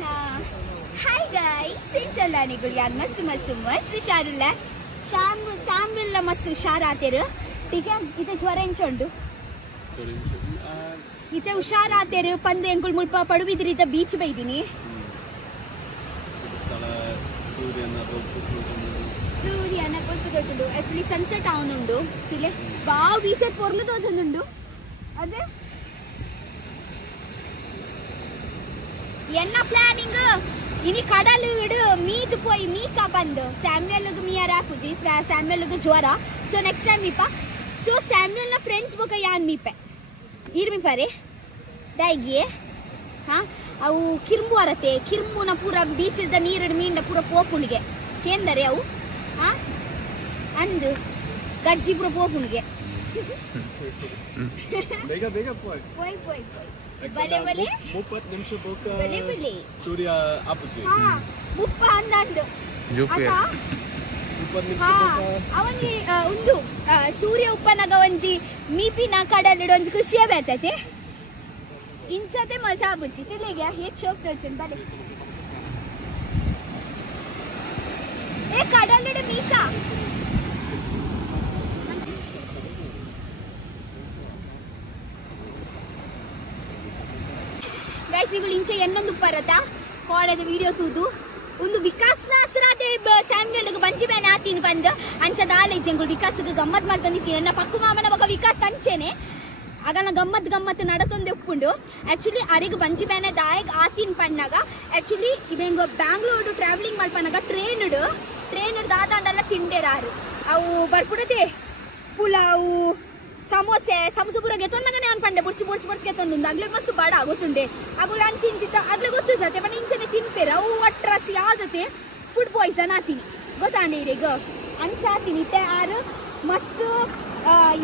Hi guys, senjala ni gulian मस्त शारुला शामिल मस्त हुशार आते रह ठीक है इथे ज्वर ಎಂಚುಂಡು इथे हुशार आते रह पंदे ಎಂಕುಲ್ ಮುಲ್ಪ ಪಡುಬಿದ್ರಿ ಇತ ಬೀಚ್ ಬೈದಿನಿ ಸೂರ್ಯನ ಕೊಲ್ತು ತೋಚುಂಡು ಆಕ್ಚುಲಿ ಸನ್ಸೆಟ್ ಆವನುಂಡು ಇಲೆ ಬಾ ಬೀಚ್ ಅತ್ ಪೊರ್ಲು ತೋಚುಂಡು ಅದೇ ಎನ್ನ ಪ್ಲಾನಿಂಗ್ इनी कड़लूडु मीद पोई मीका बंद सैम्युअल मीरा पुजी सैम्युअल ज्वर सो नेक्स्ट टाइम मीपा सो सैम्युअल ना फ्रेंड्स बोक यान मीपे इर मीपरे दाइगे हाँ अವು ಕಿರ್ಮು ಅರತೆ ಕಿರ್ಮುನ ಪೂರ ಬೀಚ್ ದ ನೀರಿನ ಮೀನ ಪೂರ ಪೋಪುನಿಗೆ ಕೇಂದರೆ ಅವು ಹಾ ಅಂದು ಗಜ್ಜಿ ಪೂರ ಪೋಪುನಿಗೆ ಬೇಗ ಬೇಗ ಪೋಯ್ ಪೋಯ್ ಪೋಯ್ ಬಲೆ ಬಲೆ 30 ನಿಮಿಷ ಬೋಕ ಬಲೆ ಬಲೆ ಸೂರ್ಯ ಆಪುಚೆ ಹಾ ಮುಪ್ಪ ಅಂದಂದು ಜೋಪೆ ಹಾ ಅವನಿ ಒಂದು ಸೂರ್ಯ ಉಪ್ಪನಗ ಒಂಜಿ ಮೀಪಿನ ಕಡಲಿಡ ಒಂಜಿ ಖುಷಿಯ ಬೇತತೆ ಇಂಚತೆ ಮಜಾ ಆಪುಚಿ ತಿಲೆಗೆ ಹೆಚ್ಚು ಹೋಗ್ತಚನ್ ಬಲೆ ಏ ಕಡಲಿಡ ಮೀಕಾ ಗೈಸ್ ನೀವು ಇಂಚೆ ಎನ್ನೊಂದು ಬರತಾ ಕಾಲೇಜ್ ವಿಡಿಯೋ ತೂದು ಒಂದು ವಿಕಾಸ್ನ ಹಸರಾದೆ ಸ್ಯಾಮ್ಯುಯಲ್ಗೆ ಬಂಜಿ ಬೇನೆ ಆತೀನಿ ಬಂದು ಅಂಚದ ಆಲೇಜ್ ಎಂಗುಳು ವಿಕಾಸ್ಗೆ ಗಮ್ಮತ್ ಮಾಡ್ತಂದಿತ್ತೀನಿ ನನ್ನ ಪಕ್ಕು ಮಾಮನ ಮಗ ವಿಕಾಸ್ ಅಂಚೆನೆ ಆಗನ ಗಮ್ಮತ್ ನಡತೊಂದೆ ಉಪ್ಪುಂಡು ಆಕ್ಚುಲಿ ಅರಿಗೆ ಬಂಜಿ ಬೇನೆ ದಾಯಗ್ ಆತೀನಿ ಪಣ್ಣಾಗ ಆಕ್ಚುಲಿ ಇವೆಂಗ ಬ್ಯಾಂಗ್ಳೂರು ಟ್ರಾವೆಲಿಂಗ್ ಮಲ್ಪನಾಗ ಟ್ರೈನ್ ದಾದಾಂಡೆಲ್ಲ ತಿಂಡೇರಾರು ಅವು ಬರ್ಬಿಡದೆ ಪುಲಾವು ಸಮೋಸೆ ಸಂಸುಪುರಗೆ ತೊಂಡಗನೆ ಅನ್ಪಂಡೆ ಬುಡ್ಚಿ ತೊಂದು ಅಗ್ಲೆ ಮಸ್ತು ಬಾಡ ಗೊತ್ತುಂಡೆ ಅಗುಲ ಅಂಚಿಂಚಿತ ಅಗ್ಲೆ ಗೊತ್ತು ಜತೆ ಬಟ್ ಇಂಚನೆ ತಿನ್ಪೇರ ಅವು ಒಟ್ರಾಸಿ ಆದತೆ ಫುಡ್ ಪಾಯ್ಸನ್ ಆತೀನಿ ಗೊತ್ತಾಂಡೆ ಈಗ ಅಂಚಾತೀನಿ ಇತ್ತೆ ಆರು ಮಸ್ತು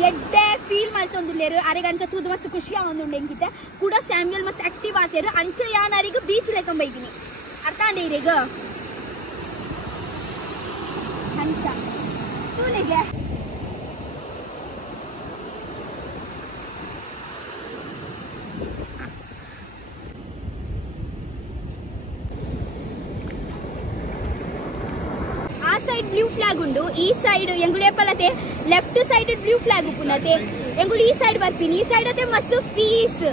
ಎಡ್ಡೆ ಫೀಲ್ ಮಲ್ತೊಂದುಲ್ಲೇರು ಅರೆಗೆ ಅಂಚ ತೂದು ಮಸ್ತು ಖುಷಿ ಆಗೊಂದುಂಡೆ ಹೆಂಗಿತ್ತೆ ಕೂಡ ಸ್ಯಾಮ್ಯುಯಲ್ ಮಸ್ತ್ ಆಕ್ಟಿವ್ ಆತೇರು ಅಂಚ ಯಾನರಿಗೆ ಬೀಚ್ ಲೆಕ್ಕಂಬೈತೀನಿ ಅರ್ಥ ಅಂಡೆ ಈಗ ಅಂಚ ತೂಲೆಗೆ ಸೈಡ್ ಬ್ಲೂ ಫ್ಲಾಗ್ ಉಂಡು ಈ ಸೈಡ್ ಎಂಗುಳು ಎಪ್ಪಲತೆ ಲೆಫ್ಟ್ ಸೈಡ್ ಬ್ಲೂ ಫ್ಲಾಗ್ ಉಪ್ಪುನತೆ ಎಂಗುಳು ಈ ಸೈಡ್ ಬರ್ಪಿನಿ ಈ ಸೈಡ್ ಅತೆ ಮಸ್ತ್ ಪೀಸ್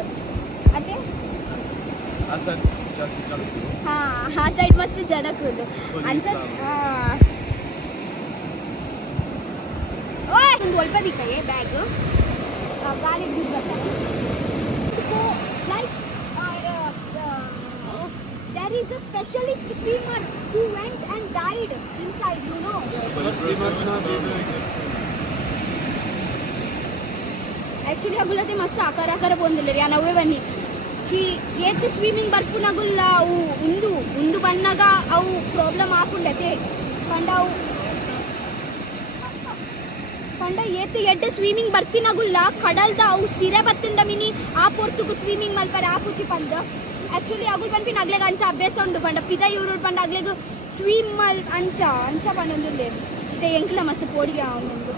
ಅತೆ ಹಾ ಆ ಸೈಡ್ ಮಸ್ತ್ ಜನಕ್ಕುಂಡು ಅಂಚ ಓಯ್ ಒಂದು ಒಲ್ಪ ದಿಕ್ಕಗೆ ಬ್ಯಾಗ್ ಗಾಳಿ ಬಿದ್ದು ಬರ್ತಾರೆ like there is a specialist swimmer who went and died inside, you know. But we must not be doing this. Actually, agulate mast akara bondile ya nave bani ki yet swimming barpunagulla avu undu bannaga avu problem aakundate panda yet yedde swimming barpinagulla kadalda avu sire battundamini aa portugu swimming malpare aapuchi panda actually agul banpi naglega ancha ಅಭ್ಯಾಸ ಉಂಡು ಪಂಡ ಪಿದ ಇವರು ಪಂಡ ಅಗ್ಲೆಗು swim ಮಲ್ ಅಂಚ ಪಂಡೊಂದುಲ್ಲೆ ಇದೆ ಎಂಕ್ಲ ಮಸ್ತ್ ಪೋಡಿಗೆ ಅವನೊಂದು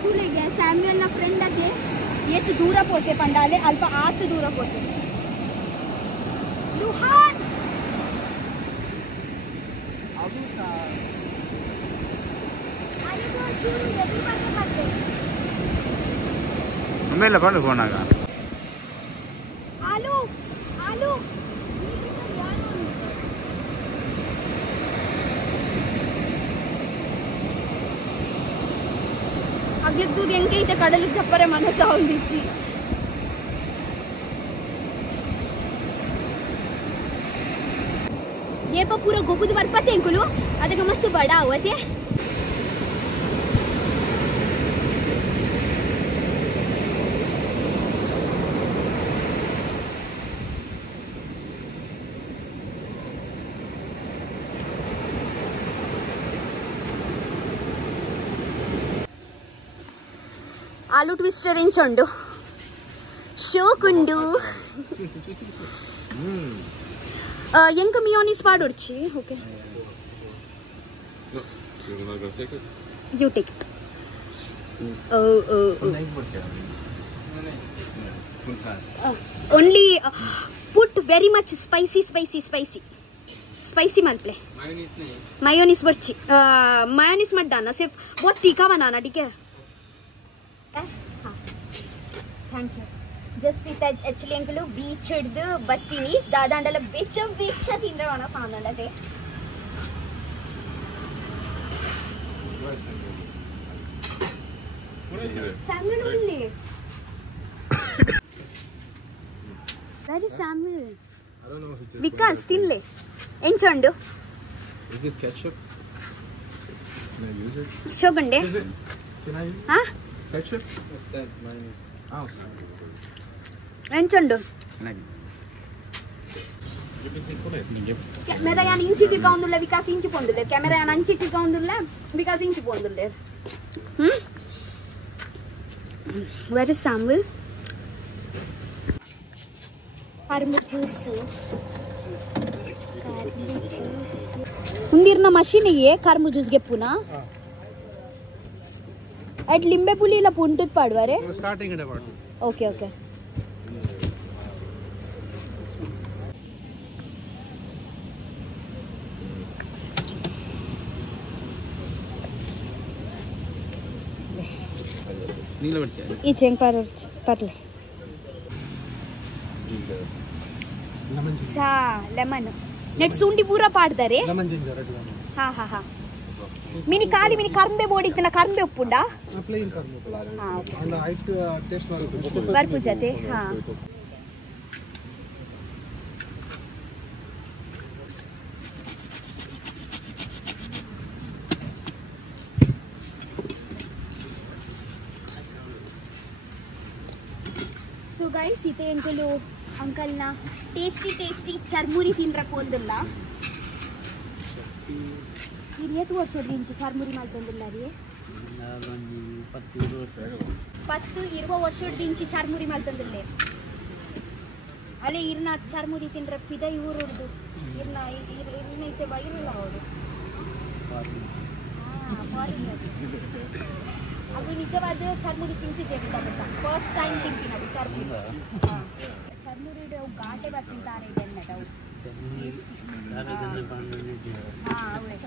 ಕೂಲಿಗೆ ಸ್ಯಾಮ್ಯುಯಲ್ನ friend ಅದೇ ಎತ್ತು ದೂರ ಪೋತೆ ಪಂಡ ಅಲ್ಲೇ ಅಲ್ಪ ಆತು ದೂರ ಪೋತೆ ಲುಹಾನ್ ಆಮೇಲೆ ಬಂದು ಫೋನಾಗ ಆಲೂ ಅಗ್ಲಿದ್ದು ಎಂಕೆ ಐತೆ ಕಡಲು ಚಪ್ಪರೆ ಮನಸ್ಸ ಹೊಂದಿಚ್ಚಿ ಏಪ ಪೂರ ಗೊಬ್ಬುದು ಬರ್ಪತ್ತೆ ಎಂಕುಲು ಅದಕ್ಕೆ ಮಸ್ತು ಬಡ ಅವತ್ತೆ आलू ट्विस्टर इंचुंडु शोकुंडु ಎಂಕ ಮಿಯೋನಿಸ್ ಪಾಡೊಡ್ಚಿ okay you take it only put very much spicy malple mayonnaise barchi mayonnaise madana सिर्फ बहुत तीखा बनाना ठीक है thank you just it actually uncle बीच ಹಿಡಿದು ಬರ್ತೀನಿ ದಾದಾಂಡಲ ಬೆಚ್ಚ ತಿಂದ್ರವಣ ಸಾಂದಳತೆ Samuel only. That is Samuel. I don't know if it's Vikas, tille. Enchondu. Is this ketchup? Can I use it? Shogande. Can I use it? Huh? Ketchup? What's that? Mayonnaise. Oh, Enchondu. Camera yan inchi tirgaundulla Vikas inchi pondulle. Camera yan anchi tirgaundulla Vikas inchi pondulle. Where is Samuel? Karmu juice. Undirna machine ye karmu juice ge puna. At limbe puli la puntut padvare. Starting at about. Okay. ನೀಲ ಬರ್ತೀಯ ಈ Cheng ಪರ್ಲೆ ಸಾ lemon net ಸುಂಡಿ ಪೂರ ಪಾಡ್ತಾರೆ lemon ginger ಹಾ mini ಕರ್ಂಬೆ ಬೋಡಿತ್ತಿನ ಕರ್ಂಬೆ ಉಪ್ಪುಂಡ plane ಕರ್ಮು ಹಾ okay ಅಂಡ ಐಟ್ taste ಮಾಡು ಬರ್ಪು ಜತೆ ಹಾ So guys, ite enkulu uncle na tasty charmuri tinraku ondilla. Ini etu varshadu ninchi charmuri maltondilla riye. 10-20 ವರ್ಷದ ದಿಂಚಿ ಚಾರ್ಮುರಿ ಮಾಡ್ತಂದಿಲ್ಲ ಅಲ್ಲೇ ಇರ್ನ ಚಾರ್ಮುರಿ ತಿಂದ್ರೆ ಪಿದ ಇವ್ರದ್ದು ಇರ್ನೈತೆ ಬೈರಲ್ಲ ಅವರು ಅದು ನಿಜವಾದ ಚಾರ್ಮುರಿ ತಿಂತಿದ್ದೆ ಗೊತ್ತಾ ಫಸ್ಟ್ ಟೈಮ್ ತಿಂತೀನಿ ಅದು ಚಾರ್ಮುರಿ ಚಾರ್ಮುರಿ ಅವು ಘಾಟೆ ಬರ್ತಿಂತಾರೆ ಇದನ್ನ ಅವು ಟೇಸ್ಟಿ ಹಾಂ ಅವೇ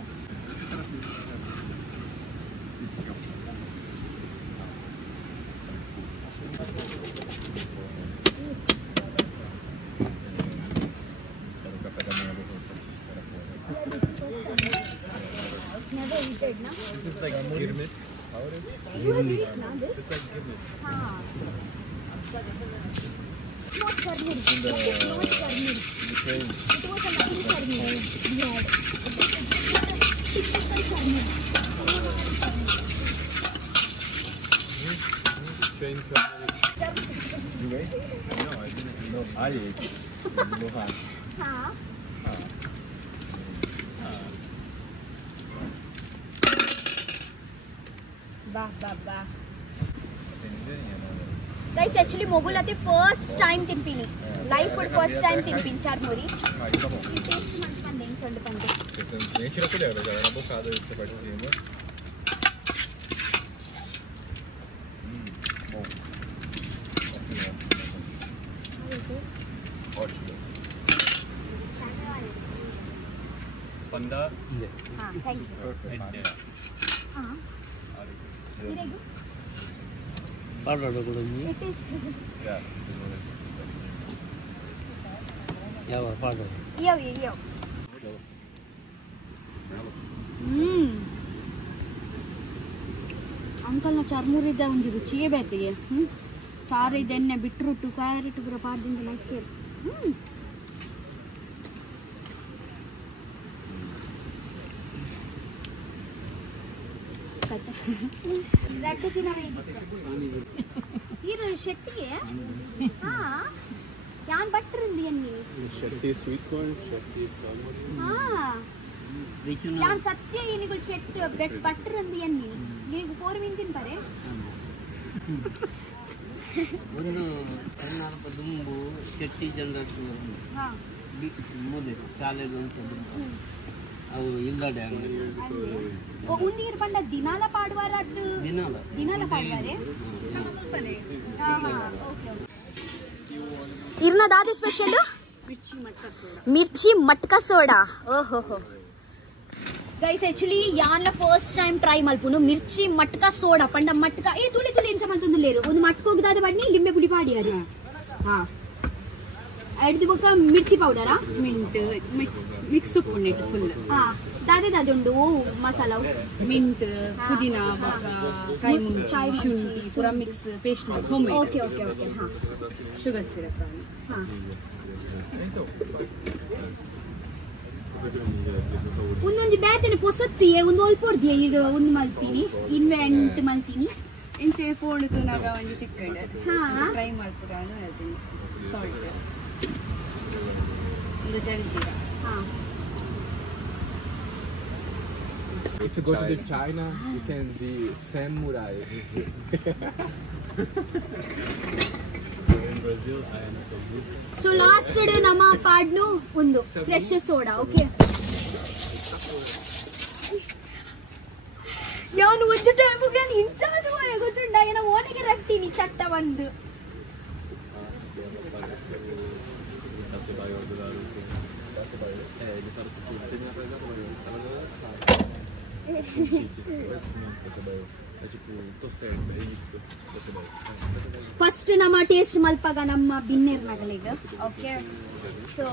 Never eaten, no? This is like Girmit. How it is? You have eaten, no? This? It's like Girmit. Haan. Not Karmuri. Not Karmuri. It was another Karmuri. We had. Typical Karmuri. Change you ate? No, I didn't. No, I ate. Haan. Bah. Guys, actually Mogul ate first time timpini. Life for first time timpin charmuri. Taste ಮಾಡ್ಕೊಂಡೆ ಚಂಡ ಪಂಡೆ. Nature ಕೂಡ ಇದೆ ಅದರ ಬೋಕ ಅದು ಇಷ್ಟಪಡ್ತೀನಿ. Panda. हाँ, thank you. हाँ. Iregu. It is. Yeah. Yo. ಅಂಕಲ್ನ ಚರ್ಮುರಿದ್ದ ಒಂದು ರುಚಿಯೇ ಬೇತಿಗೆ ಖಾರ ಇದೆಣ್ಣೆ ಬಿಟ್ಟರುಟ್ಟು ಕ್ಯಾರೆಟ್ ಪೂರ ಪಾರ್ದಿಂದ ಲೈಕೆ ರಡ್ಡು ದಿನ ಇರು ಶೆಟ್ಟಿಗೆ ಹಾ ಯಾನ್ ಬಟ್ಟರಿಂದ ಎಣ್ಣೆ ಶೆಟ್ಟಿ ಸ್ವೀಟ್ ಕಾರ್ನ್ ಶೆಟ್ಟಿ ಹಾ ಯಾನ್ ಸತ್ಯ ಏನಿಗಳು ಶೆಟ್ಟಿ ಬೆಟ್ ಬಟ್ಟರಿಂದ ಎಣ್ಣೆ ನೀವು ಪೋರ್ವಿನ್ ತಿಂತಾರೆ ಒಂದು ಕರ್ನಾಟಕ ದುಂಬು ಶೆಟ್ಟಿ ಜನರದ್ದು ಮೂಲೆ ಶಾಲೆಗೆ ಅವು ಇಲ್ಲಡೆ ಉಂದಿರ್ ಪಂಡ ದಿನಾಲ ಪಾಡುವಾರ ದಿನಾಲ ಪಾಡುವಾರೆ ಇರ್ನ ದಾದಿ ಸ್ಪೆಷಲ್ ಮಿರ್ಚಿ ಮಟ್ಕ ಸೋಡಾ ಓಹೋ ಗೈಸ್ ಆಕ್ಚುಲಿ ಯಾನ್ಲ ಫಸ್ಟ್ ಟೈಮ್ ಟ್ರೈ ಮಲ್ಪುನು ಮಿರ್ಚಿ ಮಟ್ಕ ಸೋಡಾ ಪಂಡ ಮಟ್ಕ ತುಳಿ ಎಂಚ ಮಲ್ತೊಂದು ಲೇರು ಒಂದು ಮಟ್ಕ ಹೋಗದಾದ ಬಡ್ನಿ ಲಿಂಬೆ ಪುಡಿ ಪಾಡಿ ಅದು ಎಡ್ದು ಬೊಕ್ಕ ಮಿರ್ಚಿ ಪೌಡರಾ ಮಿಂಟ್ ಮಿಕ್ಸ್ ಉಪ್ಪುಂಡು ಫುಲ್ ದಾದೆ ಉಂಡು ಮಸಾಲ ಮಿಂಟ್ ಪುದೀನ ಕಾಯಿ ಮುಂಚಿ ಶುಂಠಿ ಪೂರ ಮಿಕ್ಸ್ ಪೇಸ್ಟ್ ಮಾಡಿ ಹೋಮ್ ಓಕೆ ಓಕೆ ಓಕೆ ಹಾಂ ಶುಗರ್ ಸಿರಪ್ ಹಾಂ ಒಂದೊಂದು ಬ್ಯಾತನೆ ಪೊಸತ್ತಿಯೇ ಒಂದು ಒಲ್ಪೊಡ್ದಿಯೇ ಈಗ ಒಂದು ಮಲ್ತೀನಿ ಇನ್ವೆಂಟ್ ಮಲ್ತೀನಿ ಇಂಚೆ ಫೋನ್ ತುನಾಗ ಒಂದು ತಿಕ್ಕಂಡೆ ಹಾಂ ಟ್ರೈ ಮಾಡ್ತೀರ ಹೇಳ್ತೀನಿ ಸಾಲ್ಟ್ ಒಂದು ಜಂಜೀರ ಹಾಂ If you go to China, you can be samurai. So in Brazil, I am so good. So last day ನಮ್ಮ ಪಾಡ್ನು ಒಂದು ಫ್ರೆಶ್ ಸೋಡಾ ಓಕೆ ಯಾನು ಒಂದು ಟೈಮಿಗೆ ನಾನು ಇಂಚಾದು ಗೊತ್ತುಂಡ ಏನೋ ಓಣಿಗೆ ರಟ್ತೀನಿ ಚಟ್ಟ ಒಂದು ಫಸ್ಟ್ ನಮ್ಮ ಟೇಸ್ಟ್ ಮಲ್ಪಾಗ ನಮ್ಮ ಬಿನ್ನೇರ್ ನಗಲಿಗೆ ಓಕೆ ಸೊ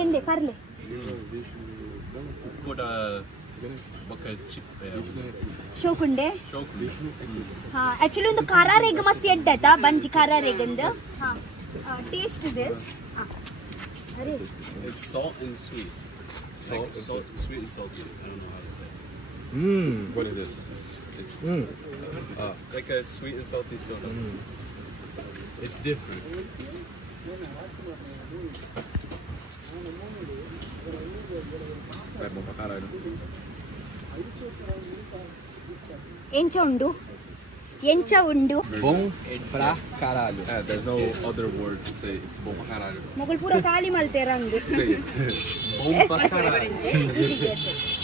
ఏంది పర్లే కూడా ఒక chip. ಶೋಕುಂಡೆ ಆಕ್ಚುಲಿ ಒಂದು ಖಾರ ರೇಗ ಮಸ್ತ್ ಎಡ್ಡತ ಬಂಜಿ ಖಾರ ರೇಗಂದ ಟೇಸ್ಟ್ ದಿಸ್ ಅರೆ It's salt and sweet. Salt, sweet and salty. I don't know how to say. What is this? It's like a sweet and salty soda. It's different. ಎಂಚ ಉಂಡು Bom pra caralho. There's no other word to say. It's bom pra caralho. Mughal ಪೂರ ಖಾಲಿ ಮಲ್ತೇರ ಅಂದು Say it. Bom pra caralho.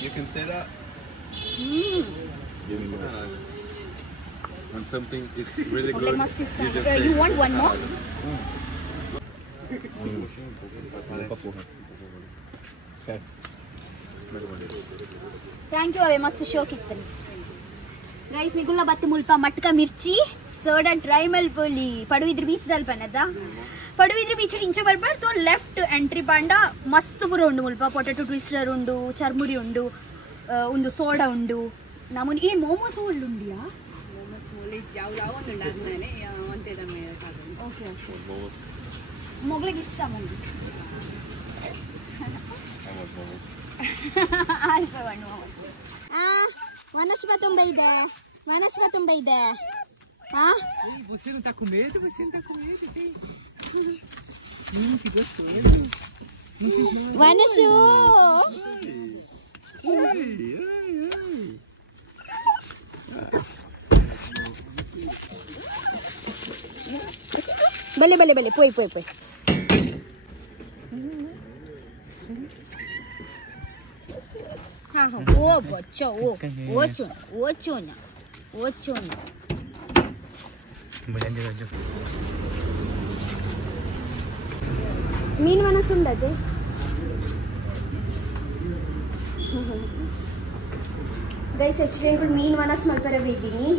You can say that? Give me more. When something is really good, you just say you want one more thank you ಅವೇ ಮಸ್ತ್ ಶೋಕ್ ಇತ್ತು guys ನಿಗುಲ್ಲ ಬತ್ತಿ ಮುಲ್ಪ ಮಟ್ಕ ಮಿರ್ಚಿ soda try ಮಲ್ಪೊಲಿ ಪಡುವಿದ್ರ ಬೀಚ್ ದಲ್ ಪನ್ನದ ಪಡುವಿದ್ರ ಬೀಚ್ ಇಂಚ ಬರ್ಬಾರ್ದು left entry ಪಾಂಡ ಮಸ್ತ್ ಪೂರ ಉಂಡು ಮುಲ್ಪ ಪೊಟೆಟೊ ಟ್ವಿಸ್ಟರ್ ಉಂಡು ಚರ್ಮುರಿ ಉಂಡು ಒಂದು ಸೋಡಾ ಉಂಡು ನಮ್ಮನ್ ಈ ಮೋಮೋಸ್ ಉಳ್ಳು ಉಂಡಿಯಾ ಯಾವ ಒಂದು ನಾನೇ ಒಂದೇ ಓಕೆ ಓಕೆ ಮೊಗ್ಲಿಗೆ ಇಷ್ಟ ಮಂದಿ ವನಸ್ಪ ತುಂಬ ಇದೆ ವನಸ್ಪ ತುಂಬ ಇದೆ ವನಸು ಬಲೆ ಬಲೆ ಬಲೆ ಪೋಯ್ ಪೋಯ್ ಪೋಯ್ हाँ हाँ वो बच्चा वो चुना मीन वना सुंदते गैस एक्चुअली मीन वना स्मेल पर वेदिनी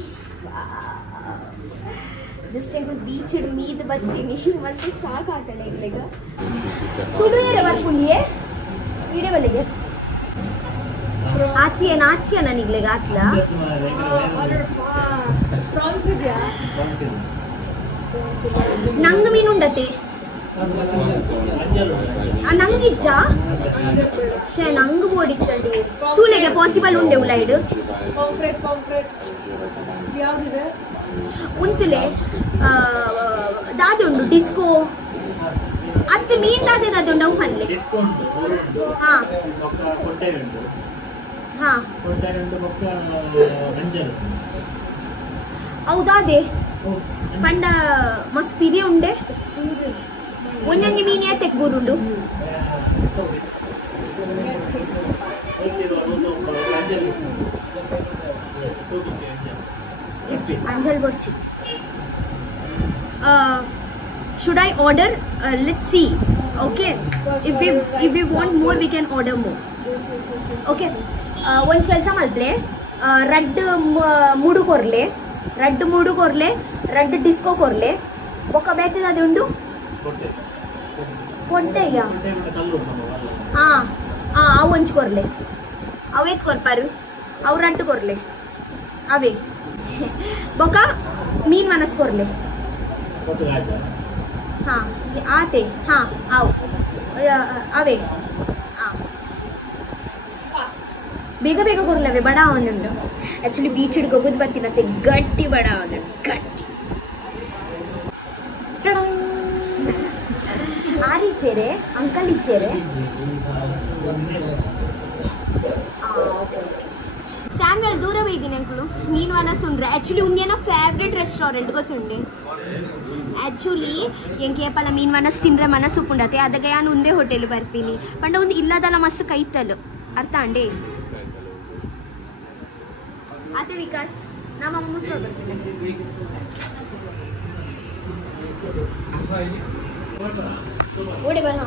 जस्ट एक बीच मीद बत्तीनी मस्त साक आतले इगलेग तुडुयरे वर्कुलिये वीडियो बलेगे आचिए नाचिए ना निकलेगा आतला प्रॉन्स ಇದೆಯಾ ನಂಗ ಮೀನು ಉಂಡತೆ ನಂಗಿಜ್ಜ ಶೇ ನಂಗ ಬೋಡಿತ್ತಂಡಿ ತೂಲೆಗೆ ಪಾಸಿಬಲ್ ಉಂಡೆ ಉಲೈಡ್ ಯಾವ್ದಿದೆ ಉಂತಲೆ ದಾದೆ ಉಂಡು ಡಿಸ್ಕೋ ಅತ್ತೆ ಮೀನ್ ದಾದೆ ಉಂಡು ಅವು ಪನ್ಲೆ ಹಾ ಹಾ ಹೌದಾದೆ ಪಂಡ ಮಸ್ತ್ ಪಿರಿ ಉಂಡೆ ಒಂದೊಂದು ಮೀನು ಏತಕ್ಕೆ ಬೂರುಂಡು ಅಂಜಲ್ ಬರ್ಚಿ should I order? Let's see. Okay. If we want more, we can order more. Okay. ಒಂದು ಕೆಲಸ ಮಾಡ್ಲೆ ರೆಡ್ ಮೂಡು ಕೊರ್ಲೆ ರೆಡ್ ಡಿಸ್ಕೋ ಕೊರ್ಲೆ ಬೊಕ್ಕ ಬೇಕದ ಅದುಂಡು ಕೊಡ್ತೆಯ ಅವು ಒಂಚು ಕೊರ್ಲೆ ಅವೇತ್ ಕೊರ್ಪಾರು ಅವು ರೆಡ್ ಕೊರ್ಲೆ ಅವೇ ಬೊಕ್ಕ ಮೀನ್ ಮನಸ್ ಕೊರ್ಲೆ ಆತೆ ಅವು ಅವೇ ಬೇಗ ಬೇಗ ಕೊರ್ಲವೆ ಬಡ ಅವನುಂಡು ಆಕ್ಚುಲಿ ಬೀಚ್ ಹಿಡ್ಗೆ ಹೋಗೋದು ಬರ್ತೀನತ್ತೆ ಗಟ್ಟಿ ಬಡ ಅವನುಂಡು ಗಟ್ಟಿ ಆರಿಚ್ಚೇರೆ ಅಂಕಲ್ ಇಚ್ಚೇರೆ ಸ್ಯಾಮ್ಯಲ್ ದೂರ ಹೋಯ್ತೀನಿ ಅಂಕಲು ಮೀನು ಮನಸ್ಸುಂಡ್ರೆ ಆ್ಯಕ್ಚುಲಿ ಉಂದೇನೋ ಫೇವ್ರೆಟ್ ರೆಸ್ಟೋರೆಂಟ್ ಗೊತ್ತುಂಡೆ ಆ್ಯಕ್ಚುಲಿ ಎಂಕೇಪಲ ಮೀನು ಮನಸ್ಸು ತಿಂದರೆ ಮನಸ್ಸು ಉಪ್ಪುಂಡತೆ ಅದಕ್ಕೆ ನಾನು ಒಂದೇ ಹೋಟೆಲ್ ಬರ್ತೀನಿ ಪಂಡ ಒಂದು ಇಲ್ಲದಲ್ಲ ಮಸ್ತ್ ಕೈತಲು ಅರ್ಥ ಅಂಡೆ ಆತೆ ವಿಕಾಸ್ ನಮ್ಮ ಮುಟ್ಕೊಂಡು ಬರ್ತೀನಿ ಓಡಿ ಬರ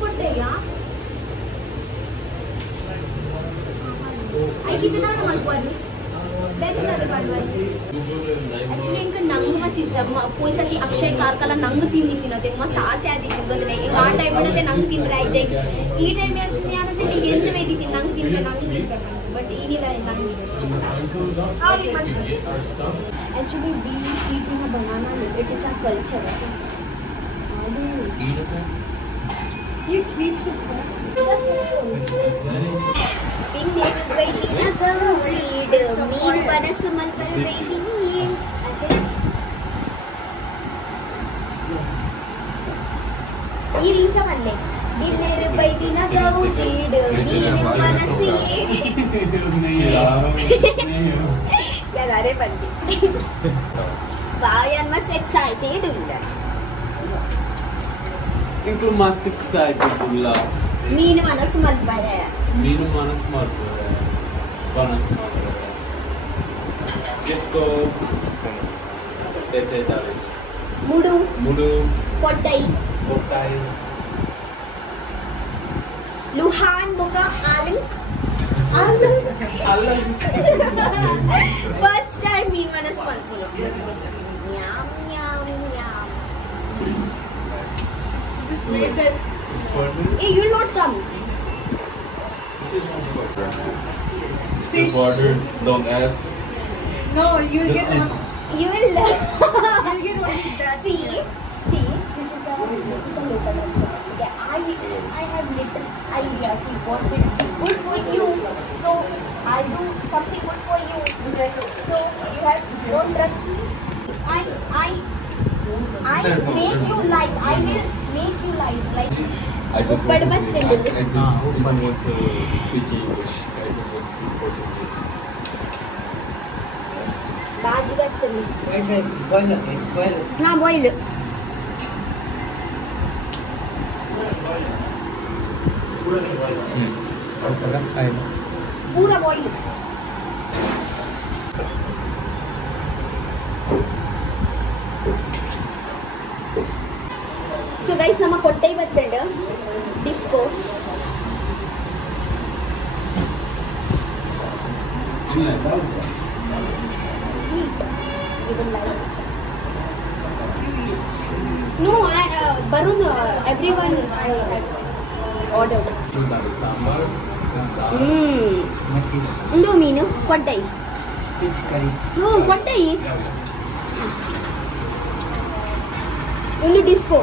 ಕೊಟ್ಟೆಯಾ ಐಕಿದ್ದು ನಾನು ಮಾಡ್ಬೋದು ಆಕ್ಚುಲಿ ಇಂಕ ನಂಗೆ ಮಸ್ತ್ ಇಷ್ಟ ಪೋಯ್ ಸತಿ ಅಕ್ಷಯ್ ಕಾರ್ಕಲ ನಂಗೆ ತಿಂದಿತ್ತಿನತೆ ಮಸ್ತ್ ಆಸೆ ಆದಿತ್ತು ಗೊತ್ತೇ ಈಗ ಆ ಟೈಮ್ ಬಿಡತ್ತೆ ನಂಗೆ ತಿಂದ್ರೆ ಐಜೈ ಈ ಟೈಮ್ ಯಾಕಂದ್ರೆ ಈಗ ಎಂತ ವೇದಿತ್ತು ನಂಗೆ ತಿಂದ್ರೆ ಬಟ್ ಏನಿಲ್ಲ ನಂಗೆ actually be eating banana it is a culture ಮೀನು ಮನಸ್ಸು ಈ ರೀಂಚ ಮಲ್ಲೆ ಬಿನ್ನೇರು ಬೈದಿನ ಗವು ಚೀಡು ಮೀನು ಮನಸ್ಸು ಯಾರೇ ಬಂದಿ ಬಾಯನ್ ಮಸ್ ಎಕ್ಸೈಟೆಡ್ ಇಲ್ಲ Include mastic side pula. ಮೀನು ಮನಸ್ಸು ಮಲ್ಬಾರೆ Minu manas malpore. Banas malpore. Disco. Tete dale. Mudu. Pottai. Luhan boka alung. First time meen manas malpore. Yum. Hey, you'll not come. Just water. Don't ask. No, you'll get one. You will. You'll get one with that. See, this is a local restaurant. Okay, I have little idea of what will be good for you. So I do something good for you. So you have don't trust me. I make you like. I will make you like. I just But want what to they I do? didn't want to speak English. I just want to speak Portuguese. Baji gattali. boil. Na boil. Pura boil. So guys, ನಮ್ಮ ಕೊಟ್ಟೈ ಬರ್ತಂಡ disco No, Barun, everyone I ordered. Sambar. ಒಂದು ಮೀನು ಕೊಟ್ಟೈ ಕೊಟ್ಟೈ ಒಂದು disco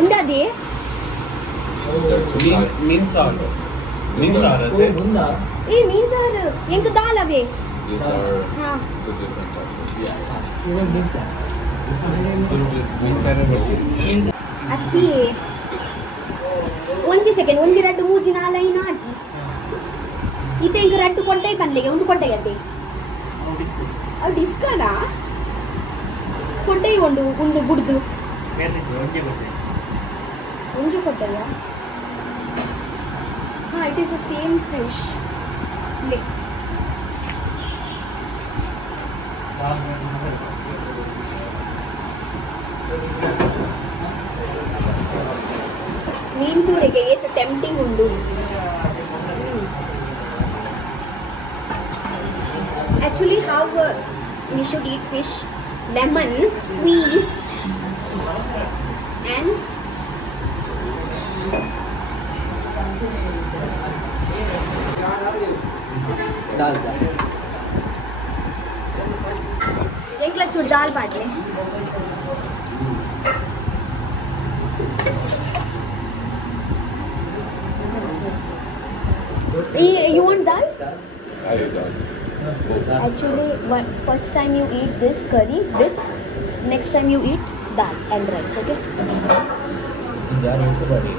ಉಂಡಾದಿ Mean saru. ಏ ಮೀನ್ ಸಾರು ಎಂಕ ದಾಲ್ ಅವೇ These are ಹಾ two different types of This is a little bit mean ಅತ್ತಿ ಒಂದು second ಒಂದು ಎರಡು ಮೂಜಿ ನಾಲೈನ ಅಜ್ಜಿ ಈತ ಈಗ ರಡ್ಡು ಕೊಟ್ಟೈ ಪನ್ಲೆಗೆ ಒಂದು ಕೊಟ್ಟೈ ಅತ್ತೆ ಅವು ಡಿಸ್ಕನ ಕೊಟ್ಟೈ ಒಂದು ಬುಡ್ದು ಒಂಜು ಕೊಟ್ಟಯ್ಯ it is the same fish. ಮೀನ್ ತೂರಿಗೆ ಏತು ಟೆಂಪ್ಟಿಂಗ್ ಉಂಡು. Actually, how we should eat fish? Lemon squeeze and दाल एक लचूर दाल बाट ले. You want dal? I eat dal. Actually, first time you eat this curry with, next time you eat dal and rice, okay? Dal also body.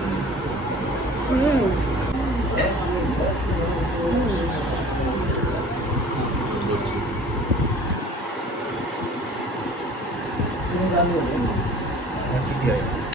That's it.